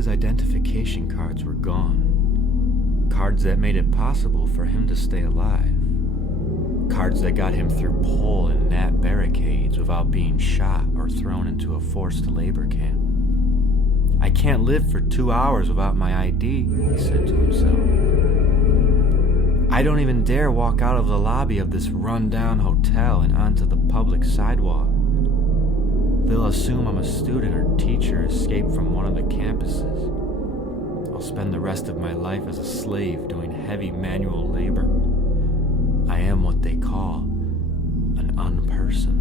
his identification cards were gone. Cards that made it possible for him to stay alive. Cards that got him through pole and gnat barricades without being shot or thrown into a forced labor camp. I can't live for 2 hours without my ID, he said to himself. I don't even dare walk out of the lobby of this run-down hotel and onto the public sidewalk. They'll assume I'm a student or teacher escaped from one of the campuses. I'll spend the rest of my life as a slave doing heavy manual labor. I am what they call an unperson.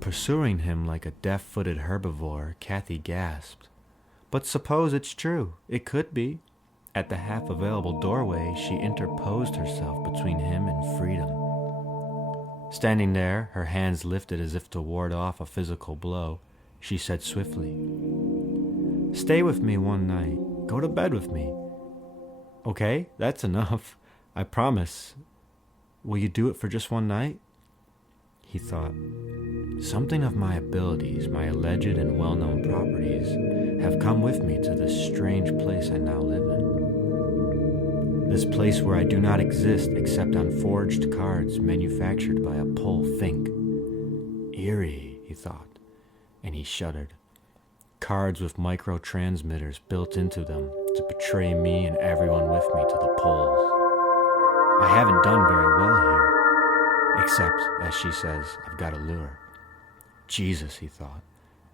Pursuing him like a deaf-footed herbivore, Kathy gasped. But suppose it's true. It could be. At the half-available doorway, she interposed herself between him and freedom. Standing there, her hands lifted as if to ward off a physical blow, she said swiftly, "Stay with me one night. Go to bed with me." "Okay, that's enough. I promise. Will you do it for just one night?" He thought, something of my abilities, my alleged and well-known properties, have come with me to this strange place I now live in. This place where I do not exist except on forged cards manufactured by a Pole Fink. Eerie, he thought, and he shuddered. Cards with microtransmitters built into them to betray me and everyone with me to the poles. I haven't done very well here. Except, as she says, I've got a lure. Jesus, he thought,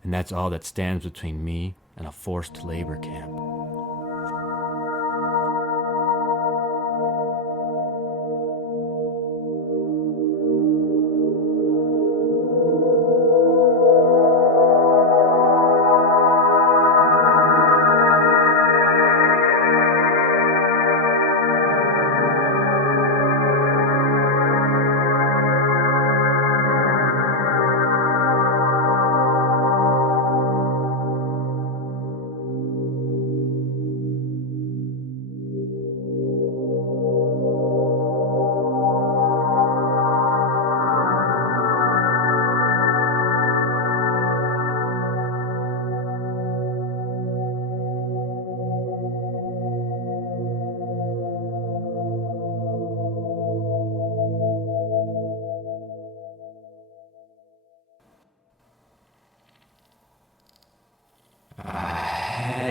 and that's all that stands between me and a forced labor camp.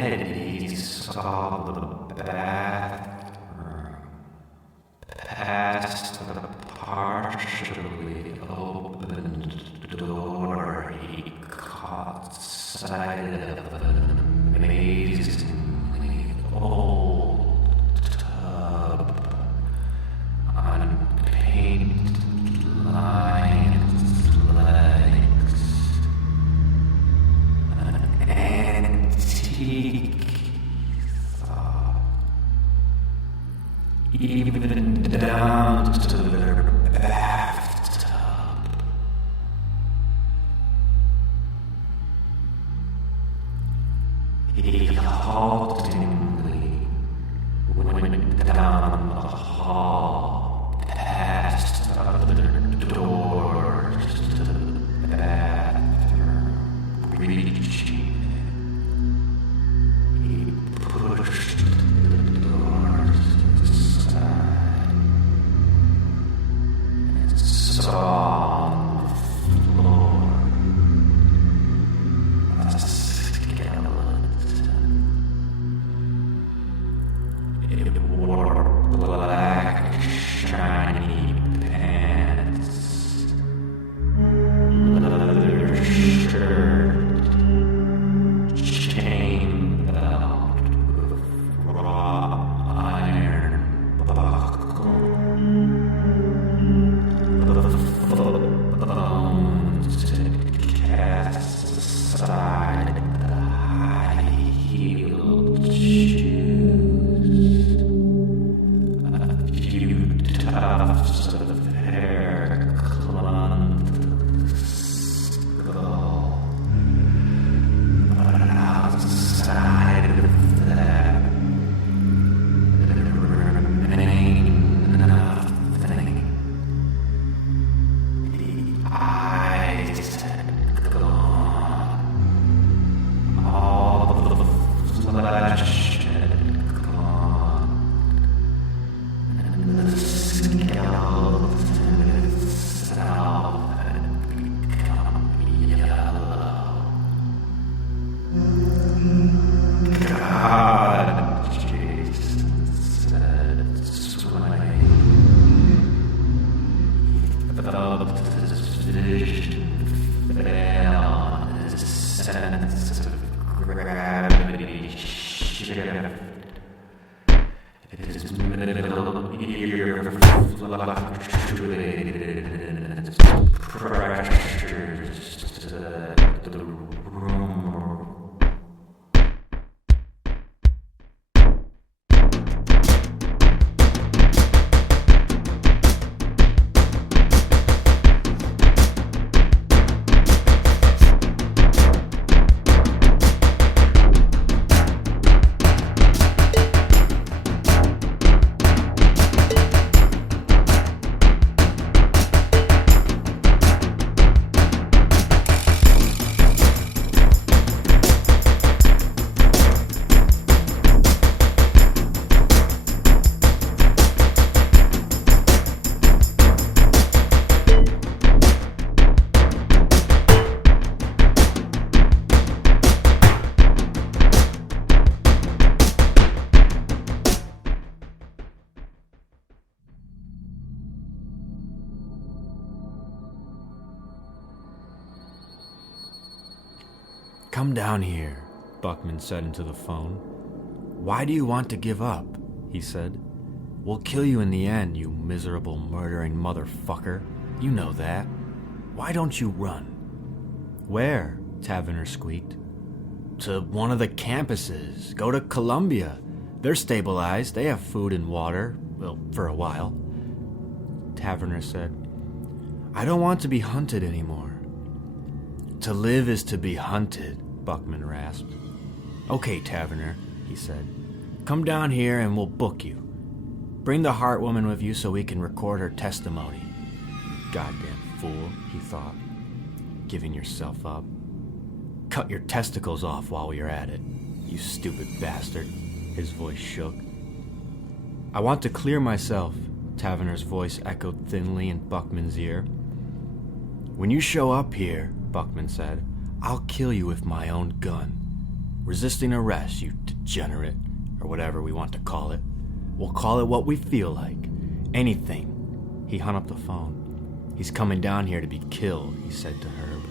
He saw the bathroom past the partially opened door. He caught sight of an amazingly old tub on paint-lined legs. An antique thought, even down to their bathtub. He haltingly went down the hall, past other doors to the bathroom, reaching it. He pushed the doors aside and It wore black, shiny pants, leather shirt, chain belt with raw iron buckle. The foot bones had cast aside the high-heeled shoes. A few tufts of hair clung to the skull, but outside of that, there remained nothing. The eyes had gone. All the flesh had gone. And the skeleton itself had become yellow. God, Jason said, swaying. He felt his vision fail and his sense of gravity shift. His middle ear fluctuated in its pressures to the room. Come down here, Buckman said into the phone. Why do you want to give up? He said. We'll kill you in the end, you miserable murdering motherfucker. You know that. Why don't you run? Where? Taverner squeaked. To one of the campuses. Go to Columbia. They're stabilized. They have food and water. Well, for a while. Taverner said, I don't want to be hunted anymore. To live is to be hunted, Buckman rasped. Okay, Taverner, he said. Come down here and we'll book you. Bring the Heart Woman with you so we can record her testimony. Goddamn fool, he thought. Giving yourself up. Cut your testicles off while you're at it, you stupid bastard. His voice shook. I want to clear myself, Taverner's voice echoed thinly in Buckman's ear. When you show up here, Buckman said, I'll kill you with my own gun. Resisting arrest, you degenerate, or whatever we want to call it. We'll call it what we feel like. Anything. He hung up the phone. He's coming down here to be killed, he said to Herb.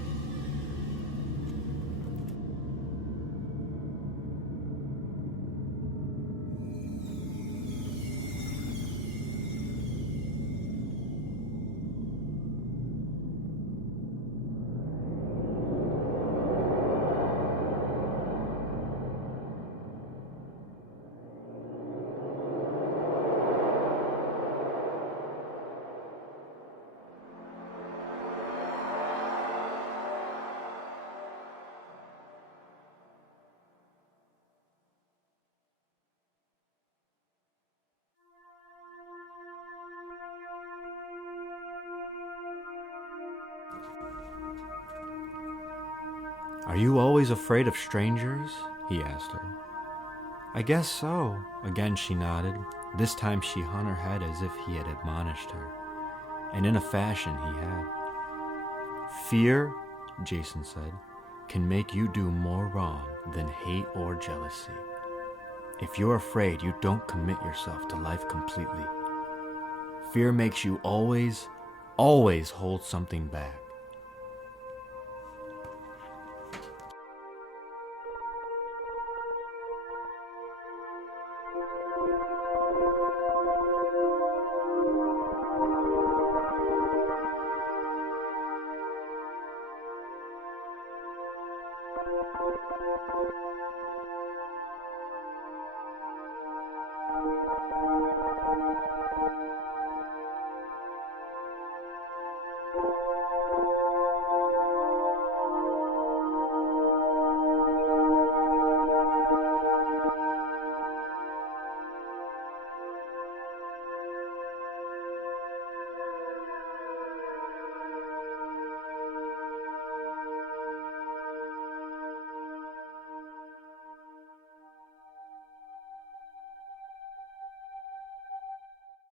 Are you always afraid of strangers? He asked her. I guess so. Again she nodded. This time she hung her head as if he had admonished her. And in a fashion he had. Fear, Jason said, can make you do more wrong than hate or jealousy. If you're afraid, you don't commit yourself to life completely. Fear makes you always hold something back.